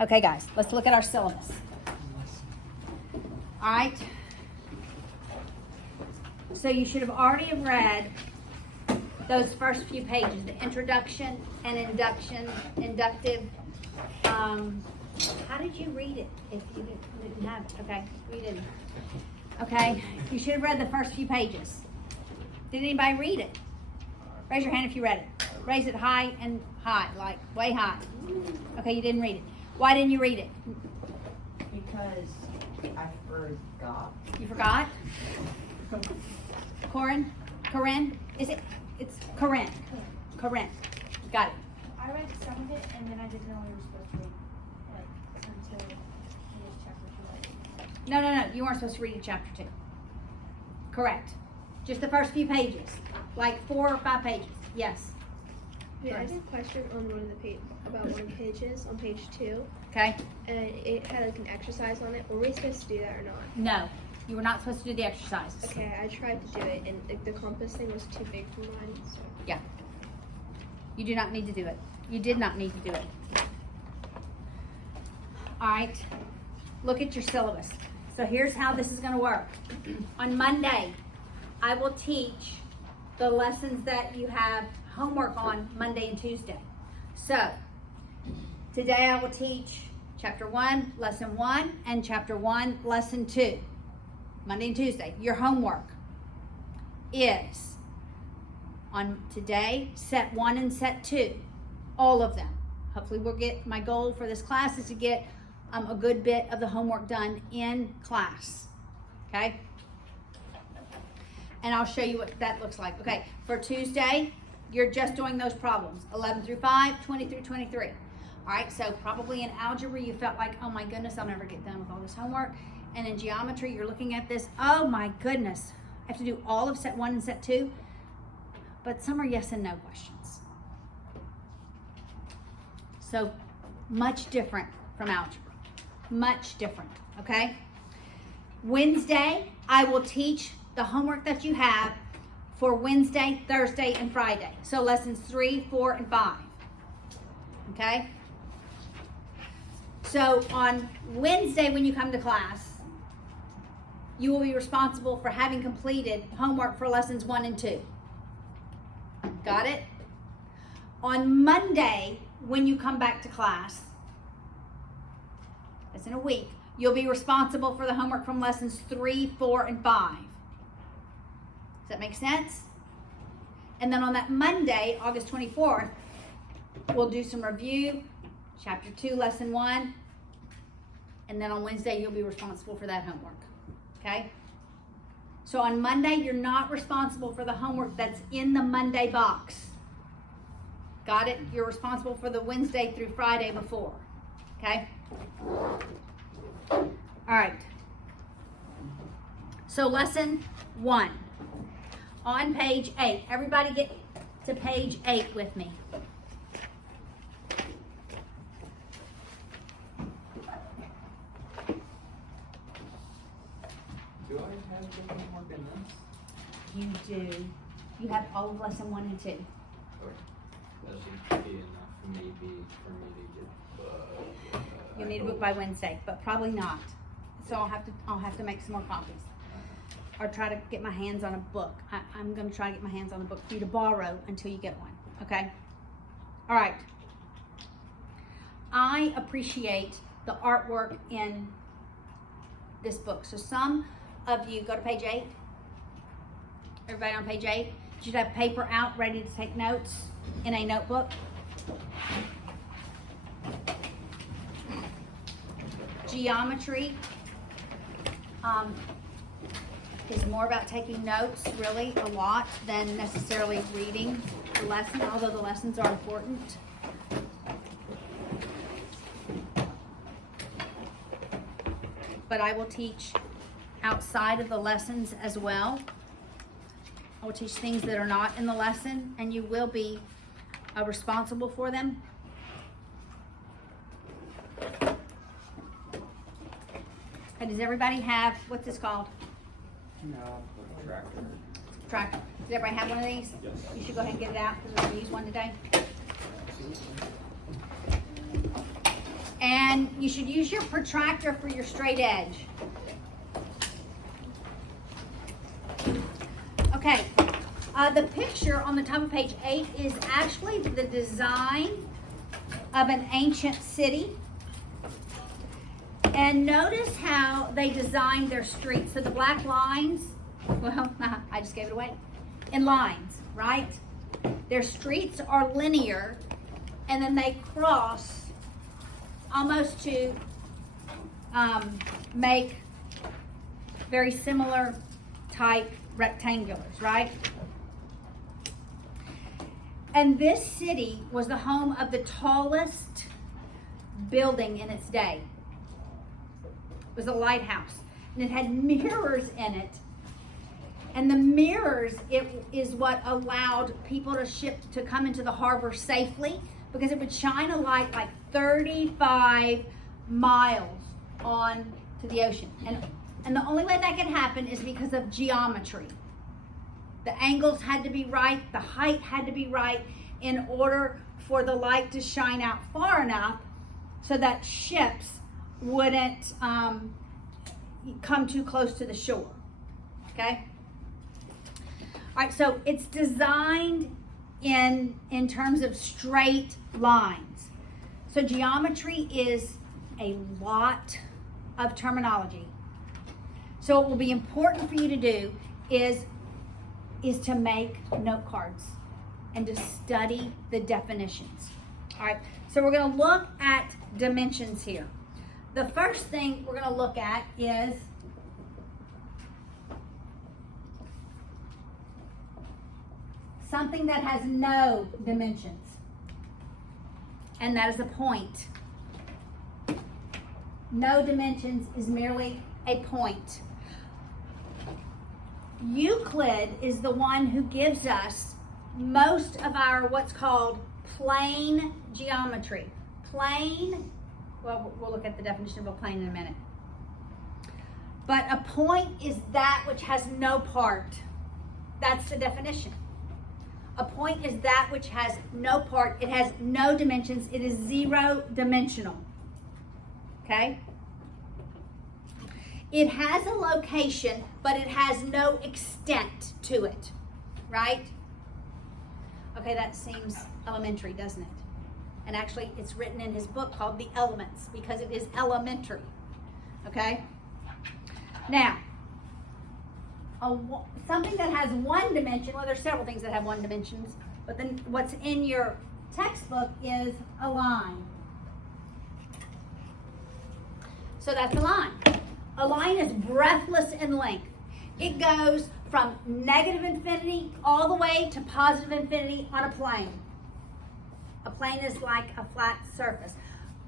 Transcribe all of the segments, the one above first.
Okay, guys, let's look at our syllabus. All right. So you should have already read those first few pages, the introduction and inductive. How did you read it if you didn't have it? Okay, we didn't. Okay, you should have read the first few pages. Did anybody read it? Raise your hand if you read it. Raise it high and high, like way high. Okay, you didn't read it. Why didn't you read it? Because I forgot. You forgot? Corinne? Is it? It's Corinne. Corinne. Got it. I read some of it and then I didn't know we were supposed to read like until chapter 2. No. You weren't supposed to read it chapter 2. Correct. Just the first few pages. Like 4 or 5 pages. Yes. Yeah, I had a question on one of the about one of the pages on page 2. Okay. And it had like an exercise on it. Were we supposed to do that or not? No. You were not supposed to do the exercises. Okay, I tried to do it and the compass thing was too big for mine. So. Yeah. You do not need to do it. You did not need to do it. All right. Look at your syllabus. So here's how this is going to work. On Monday, I will teach the lessons that you have homework on Monday and Tuesday. So today I will teach chapter 1, lesson 1, and chapter 1, lesson 2. Monday and Tuesday. Your homework is on today, set 1 and set 2. All of them. Hopefully we'll get, my goal for this class is to get a good bit of the homework done in class. Okay? And I'll show you what that looks like. Okay, for Tuesday, you're just doing those problems. 11 through 5, 20 through 23. All right, so probably in algebra, you felt like, oh my goodness, I'll never get done with all this homework. And in geometry, you're looking at this, oh my goodness, I have to do all of set 1 and set 2. But some are yes and no questions. So much different from algebra. Much different, okay? Wednesday, I will teach the homework that you have for Wednesday, Thursday, and Friday. So lessons 3, 4, and 5. Okay? So on Wednesday when you come to class, you will be responsible for having completed homework for lessons 1 and 2. Got it? On Monday, when you come back to class, that's in a week, you'll be responsible for the homework from lessons 3, 4, and 5. Does that make sense? And then on that Monday, August 24th, we'll do some review, chapter 2, lesson 1, and then on Wednesday, you'll be responsible for that homework. Okay? So on Monday, you're not responsible for the homework that's in the Monday box. Got it? You're responsible for the Wednesday through Friday before. Okay? All right. So lesson 1. On page 8. Everybody get to page 8 with me. Do I have the homework in this? You do. You have all of lesson 1 and 2. Okay. That should be enough maybe for me to get You'll need a book by Wednesday, but probably not. So I'll have to make some more copies. Or try to get my hands on a book. I'm going to try to get my hands on a book for you to borrow until you get one. Okay? All right. I appreciate the artwork in this book. So some of you, go to page 8. Everybody on page 8. You should have paper out ready to take notes in a notebook. Geometry is more about taking notes, really, a lot, than necessarily reading the lesson, although the lessons are important. But I will teach outside of the lessons as well. I will teach things that are not in the lesson, and you will be responsible for them. And does everybody have, what's this called? No, tractor. Tractor. Does everybody have one of these? Yes. You should go ahead and get it out because we're going to use one today. And you should use your protractor for your straight edge. Okay, the picture on the top of page 8 is actually the design of an ancient city. And notice how they designed their streets. So the black lines, well, I just gave it away, in lines, right? Their streets are linear, and then they cross almost to make very similar type rectangulars, right? And this city was the home of the tallest building in its day. It was a lighthouse, and it had mirrors in it. And the mirrors, it is what allowed people to come into the harbor safely, because it would shine a light like 35 miles on to the ocean. And the only way that could happen is because of geometry. The angles had to be right, the height had to be right in order for the light to shine out far enough so that ships wouldn't come too close to the shore. Okay? All right, so it's designed in terms of straight lines. So geometry is a lot of terminology. So what will be important for you to do is to make note cards and to study the definitions. All right, so we're going to look at dimensions here. The first thing we're going to look at is something that has no dimensions, and that is a point. No dimensions is merely a point. Euclid is the one who gives us most of our what's called plane geometry. Plane, well, we'll look at the definition of a plane in a minute. But a point is that which has no part. That's the definition. A point is that which has no part. It has no dimensions. It is zero dimensional. Okay? It has a location, but it has no extent to it. Right? Okay, that seems elementary, doesn't it? And actually, it's written in his book called The Elements because it is elementary. Okay? Now, something that has one dimension, well, there's several things that have one dimensions, but then what's in your textbook is a line. So that's a line. A line is breathless in length. It goes from negative infinity all the way to positive infinity on a plane. A plane is like a flat surface.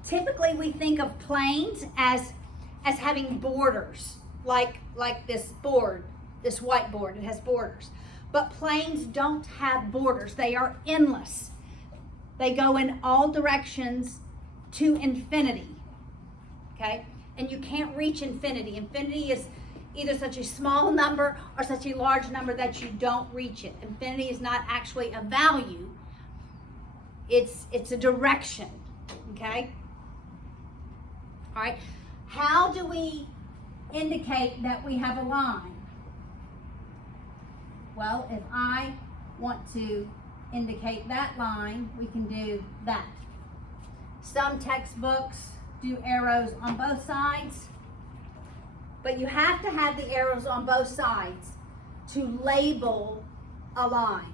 Typically, we think of planes as having borders, like this board. This whiteboard, it has borders. But planes don't have borders. They are endless. They go in all directions to infinity. Okay? And you can't reach infinity. Infinity is either such a small number or such a large number that you don't reach it. Infinity is not actually a value. It's a direction. Okay? All right. How do we indicate that we have a line? Well, if I want to indicate that line, we can do that. Some textbooks do arrows on both sides, but you have to have the arrows on both sides to label a line.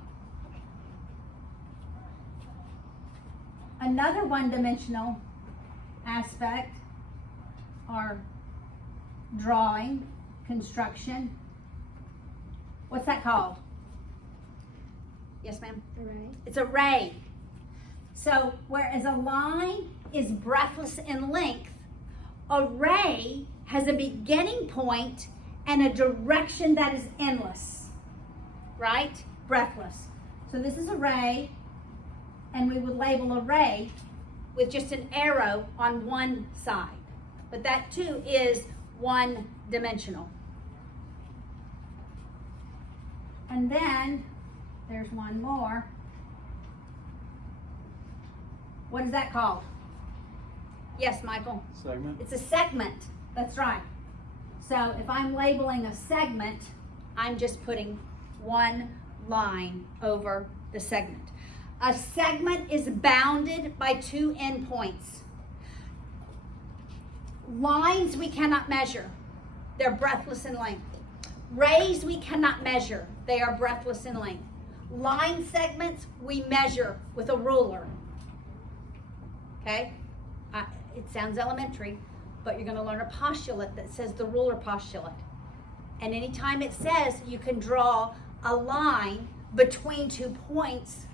Another one-dimensional aspect are drawing, construction. What's that called? Yes, ma'am? Array. It's a ray. So whereas a line is breathless in length, a ray has a beginning point and a direction that is endless. Right? Breathless. So this is a ray, and we would label a ray with just an arrow on one side. But that too is one-dimensional. And then there's one more. What is that called? Yes, Michael? Segment? It's a segment. That's right. So if I'm labeling a segment, I'm just putting one line over the segment. A segment is bounded by two endpoints. Lines we cannot measure. They're breathless in length. Rays we cannot measure. They are breathless in length. Line segments we measure with a ruler. Okay? It sounds elementary, but you're going to learn a postulate that says the ruler postulate. And anytime it says you can draw a line between 2 points,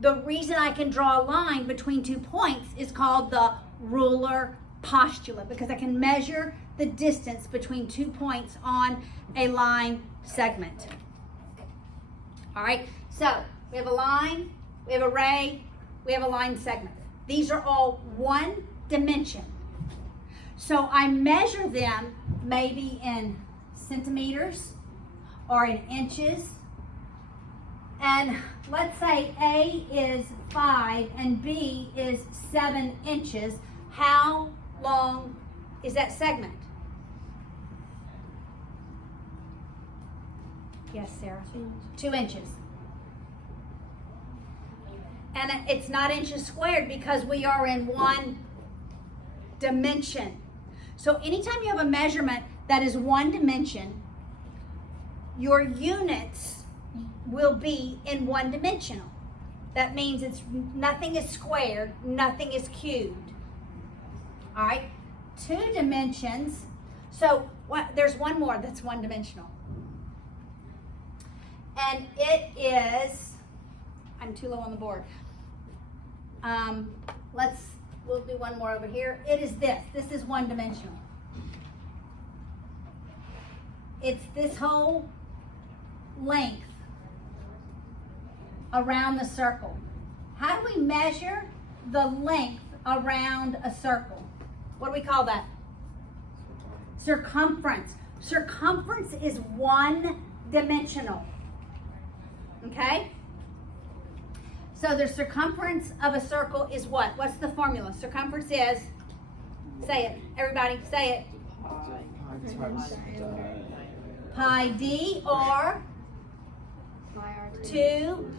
the reason I can draw a line between 2 points is called the ruler postulate, because I can measure the distance between 2 points on a line segment. All right, so we have a line, we have a ray, we have a line segment. These are all one dimension. So I measure them maybe in centimeters or in inches. And let's say A is 5 and B is 7 inches. How long is that segment? Yes, Sarah? 2 inches. And it's not inches squared because we are in one dimension. So anytime you have a measurement that is one dimension, your units will be in one dimensional. That means nothing is squared, nothing is cubed. All right, 2 dimensions. So there's one more that's one dimensional. And it is, I'm too low on the board. We'll do one more over here. It is this. This is one dimensional. It's this whole length around the circle. How do we measure the length around a circle? What do we call that? Circumference. Circumference is one dimensional. Okay? So the circumference of a circle is what? What's the formula? Circumference is, say it, everybody, say it. Pi d or 2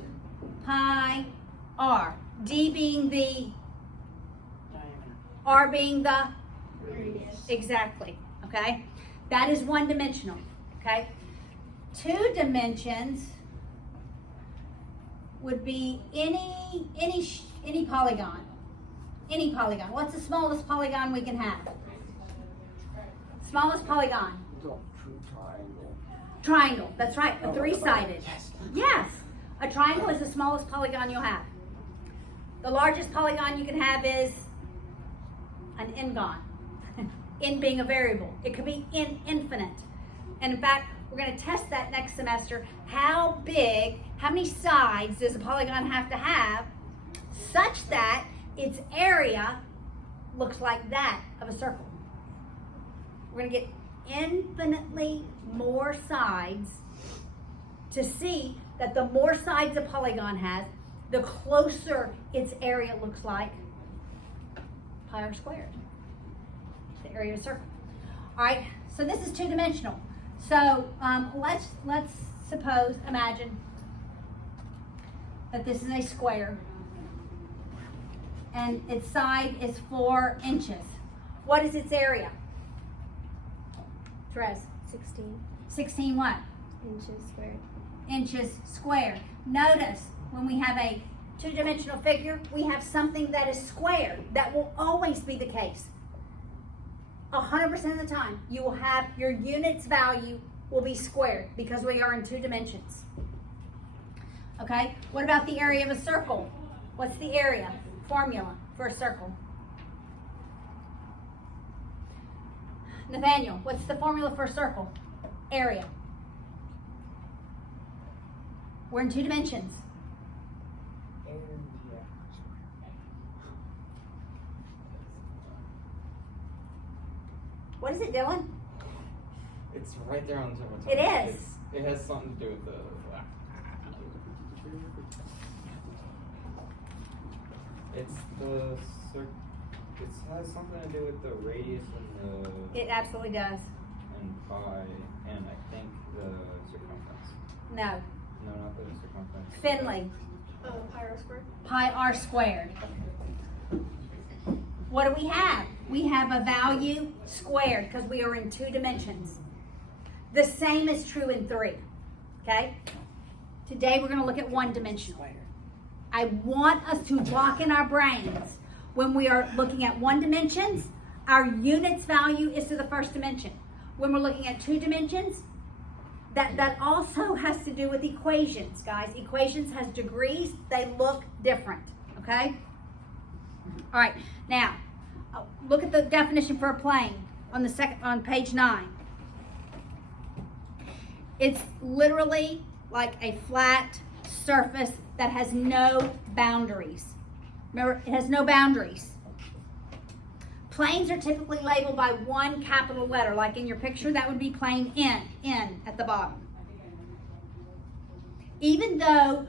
pi r. D being the, r being the, exactly, okay? That is one dimensional, okay? 2 dimensions would be any polygon. Any polygon. What's the smallest polygon we can have? Smallest polygon. Triangle. That's right. A 3-sided. Yes. A triangle is the smallest polygon you'll have. The largest polygon you can have is an n-gon. N being a variable. It could be infinite. And in fact, we're going to test that next semester. How many sides does a polygon have to have such that its area looks like that of a circle? We're going to get infinitely more sides to see that the more sides a polygon has, the closer its area looks like pi r squared, the area of a circle. All right, so this is 2-dimensional. So let's imagine that this is a square and its side is 4 inches. What is its area? Therese? 16 16 what? inches squared. Inches squared. Notice when we have a 2-dimensional figure, we have something that is squared. That will always be the case. 100% of the time, you will have your units value will be squared because we are in 2 dimensions. Okay, what about the area of a circle? What's the area formula for a circle? Nathaniel, what's the formula for a circle? Area. We're in 2 dimensions. What is it, Dylan? It's right there on the tip of It is. It has something to do with the. It's the has something to do with the radius and It absolutely does. pi, and I think the circumference. No. No, not the circumference. Finley, Pi r squared. pi r squared. What do we have? We have a value squared because we are in 2 dimensions. The same is true in 3. Okay? Today we're going to look at 1-dimensional. I want us to block in our brains when we are looking at 1 dimensions, our units value is to the first dimension. When we're looking at 2 dimensions, that also has to do with equations, guys. Equations has degrees, they look different, okay? All right, now, look at the definition for a plane on page 9. It's literally like a flat surface that has no boundaries. Remember, it has no boundaries. Planes are typically labeled by 1 capital letter, like in your picture, that would be plane N at the bottom. Even though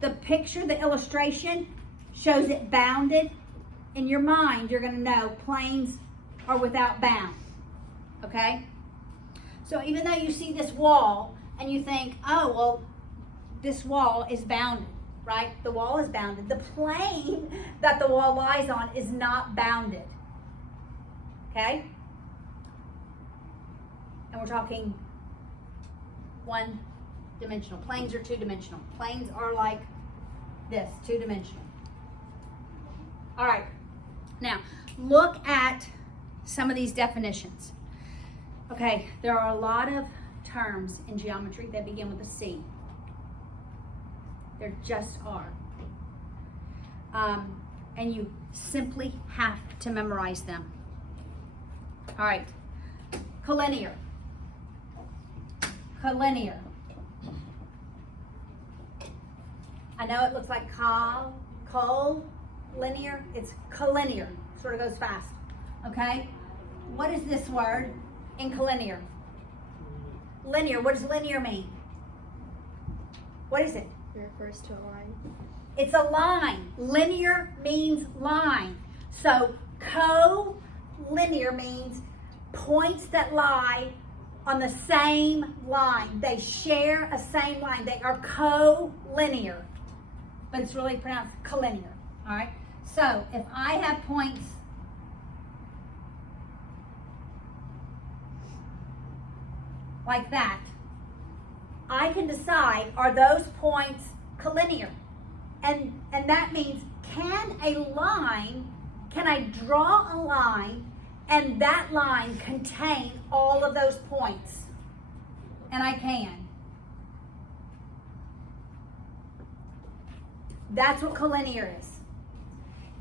the picture, the illustration, shows it bounded, in your mind, you're going to know planes are without bound, okay? So even though you see this wall and you think, oh, well, this wall is bounded, right? The wall is bounded. The plane that the wall lies on is not bounded. Okay? And we're talking 1-dimensional. Planes are 2-dimensional. Planes are like this, 2-dimensional. All right. Now, look at some of these definitions. Okay, there are a lot of terms in geometry that begin with a C. There just are. And you simply have to memorize them. All right. Collinear. Collinear. I know it looks like linear. It's collinear. Sort of goes fast. Okay? What is this word in collinear? Linear. What does linear mean? What is it? It refers to a line. It's a line. Linear means line. So co-linear means points that lie on the same line. They share a same line. They are co-linear. But it's really pronounced collinear. All right? So if I have points like that, I can decide, are those points collinear? And that means, can I draw a line and that line contain all of those points? And I can. That's what collinear is.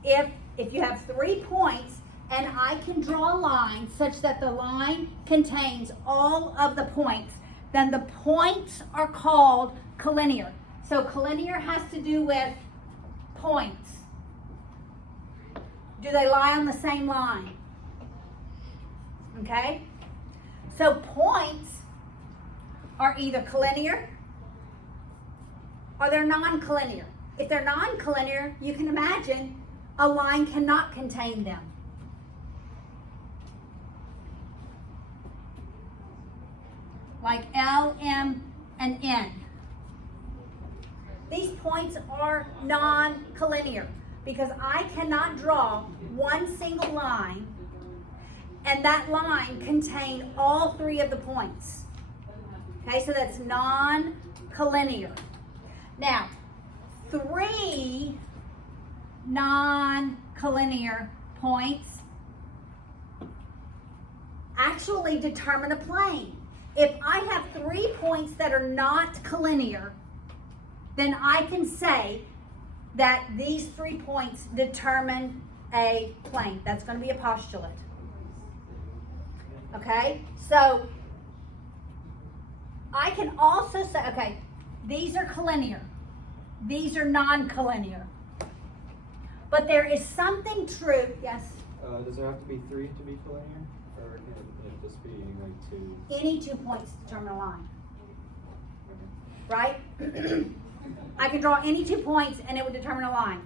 If you have 3 points and I can draw a line such that the line contains all of the points, then the points are called collinear. So collinear has to do with points. Do they lie on the same line? Okay? So points are either collinear or they're non-collinear. If they're non-collinear, you can imagine a line cannot contain them. Like L, M, and N. These points are non-collinear because I cannot draw one single line and that line contain all 3 of the points. Okay, so that's non-collinear. Now, 3 non-collinear points actually determine a plane. If I have 3 points that are not collinear, then I can say that these 3 points determine a plane. That's going to be a postulate. Okay? So, I can also say, okay, these are collinear. These are non-collinear. But there is something true. Yes? Does there have to be 3 to be collinear? Or can it just be like 2? Any 2 points determine a line. Right? I can draw any 2 points and it would determine a line.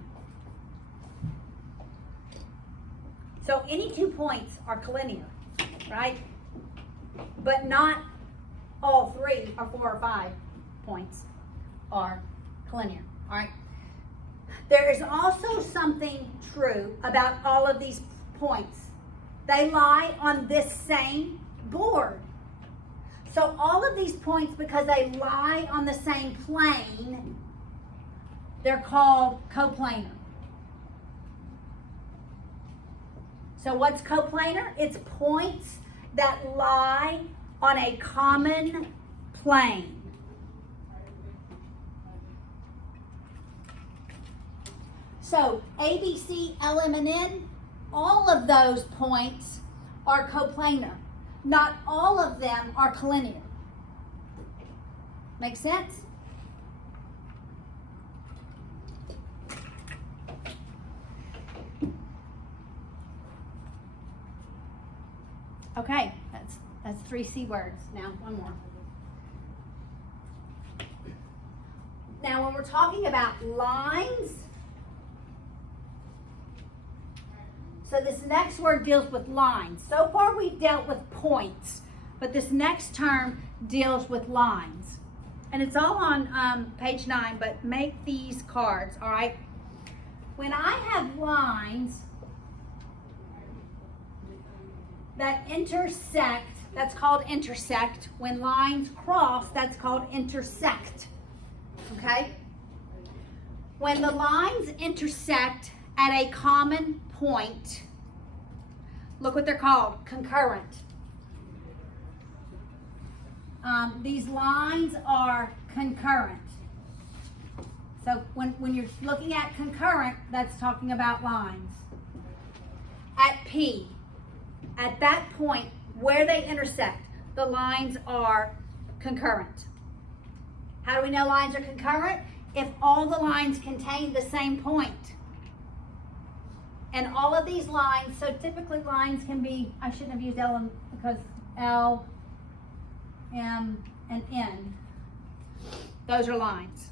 So any 2 points are collinear, right? But not all 3 or 4 or 5 points are collinear, all right? There is also something true about all of these points. They lie on this same board. So all of these points, because they lie on the same plane, they're called coplanar. So what's coplanar? It's points that lie on a common plane. So A, B, C, L, M, and N, all of those points are coplanar. Not all of them are collinear. Make sense? Okay, that's 3 C words. Now, one more. Now, when we're talking about lines, so this next word deals with lines. So far we've dealt with points, but this next term deals with lines. And it's all on page 9, but make these cards, all right? When I have lines that intersect, that's called intersect. When lines cross, that's called intersect, okay? When the lines intersect at a common point, look what they're called, concurrent. These lines are concurrent. So when you're looking at concurrent, that's talking about lines. At P, at that point where they intersect, the lines are concurrent. How do we know lines are concurrent? If all the lines contain the same point. And all of these lines, so typically lines can be, I shouldn't have used L because L, M, and N. Those are lines.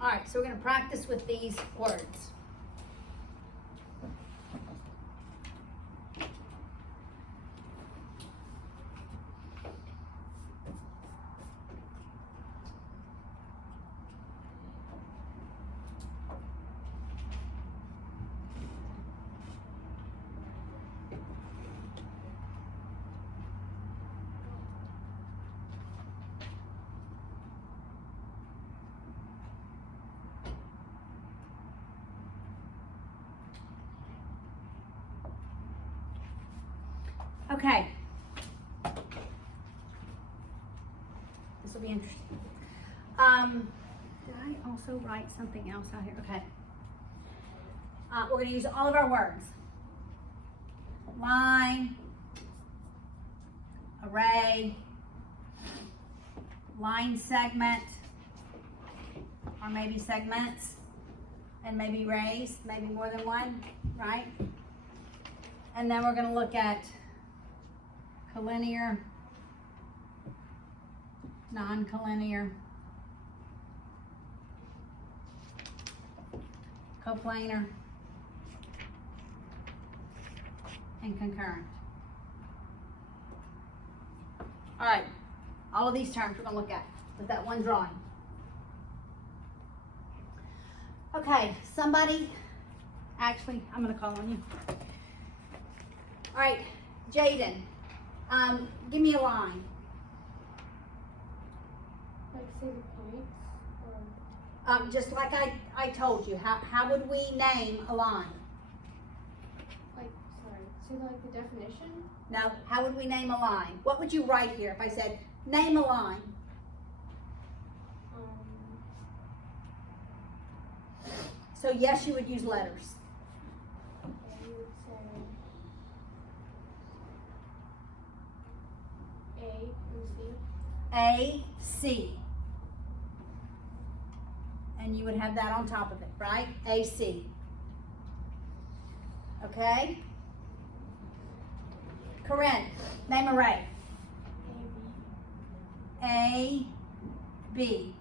All right, so we're going to practice with these words. Okay. This will be interesting. Did I also write something else out here? Okay. We're going to use all of our words. Line, array, line segment, or maybe segments, and maybe rays, maybe more than one, right? And then we're going to look at collinear, non-collinear, coplanar, and concurrent. All right, all of these terms we're going to look at with that one drawing. Okay, somebody, actually, I'm going to call on you. All right, Jaden. Give me a line. Like say the points or Just like I told you, how would we name a line? like sorry. Say like the definition? No, how would we name a line? What would you write here if I said, name a line? So yes, you would use letters. Okay, you would say A and C. A, C. And you would have that on top of it, right? A, C. Okay? Corinne, name array. A, B. A, B.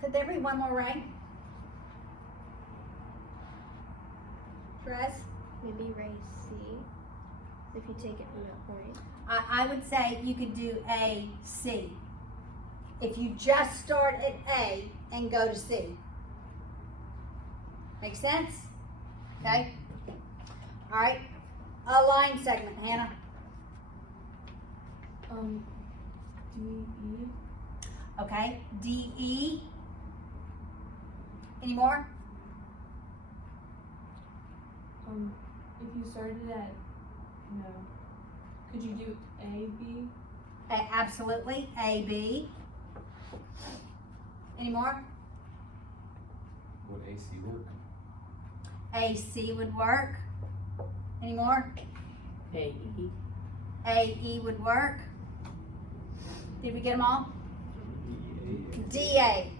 Could there be one more right? Therese? Maybe raise C. If you take it from that point. I would say you could do A, C. If you just start at A and go to C. Make sense? Okay? All right. A line segment, Hannah. D-E. Okay. D, E. Any more? If you started at, no. Could you do A, B? Absolutely. A, B. Any more? Would AC work? A, C would work. Any more? A, E. A, E would work. Did we get them all? D, A.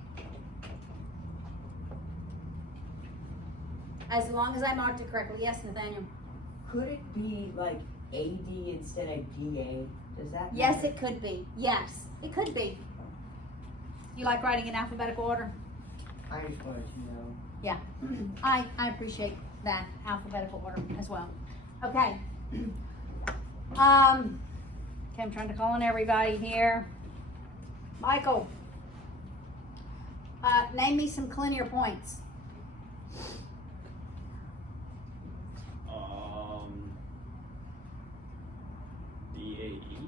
As long as I marked it correctly. Yes, Nathaniel? Could it be like AD instead of DA? Does that Yes, matter? it could be. Yes, it could be. You like writing in alphabetical order? I just wanted to know. Yeah, I appreciate that alphabetical order as well. Okay. Okay, I'm trying to call on everybody here. Michael, name me some collinear points. D-A-E.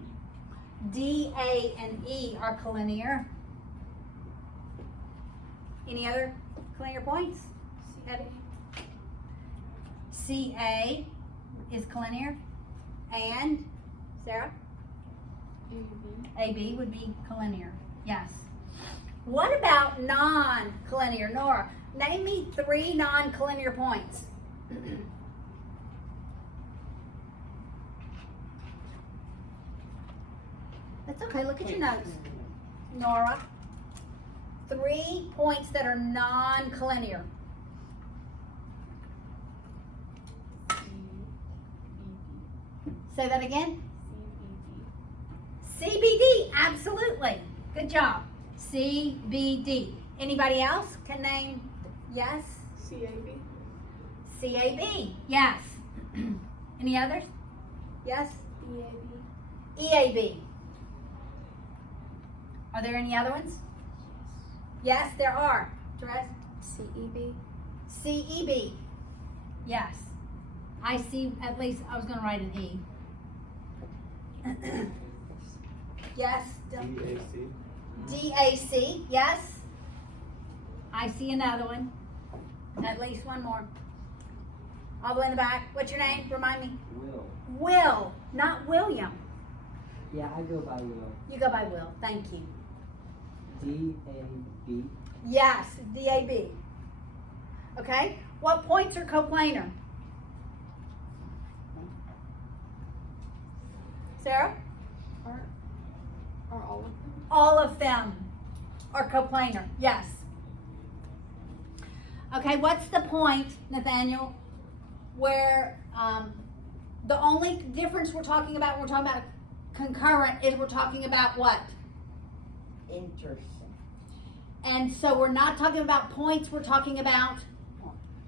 D, A, and E are collinear. Any other collinear points? Abby? C, A is collinear. And Sarah? A, B would be collinear. Yes. What about non-collinear? Nora, name me 3 non-collinear points. That's okay. Look at your notes. Nora, 3 points that are non-collinear. Say that again. CBD, absolutely. Good job. CBD. Anybody else can name? Yes? C-A-B. CAB, yes. Any others? Yes? E-A-B. EAB. Are there any other ones? Yes, there are. Therese? C-E-B. CEB. Yes. I see, at least, I was going to write an E. Yes? D-A-C. DAC, yes. I see another one. At least one more. All the way in the back. What's your name? Remind me. Will. Will, not William. Yeah, I go by Will. You go by Will. Thank you. D-A-B. Yes, DAB. Okay. What points are coplanar? Sarah? Are all of them? All of them are coplanar. Yes. Okay, what's the point, Nathaniel, where the only difference we're talking about concurrent, is we're talking about what? Intersection. And so we're not talking about points, we're talking about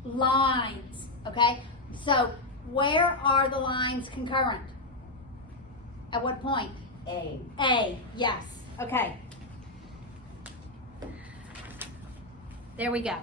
lines, okay? So where are the lines concurrent? At what point? A. A, yes, okay. There we go.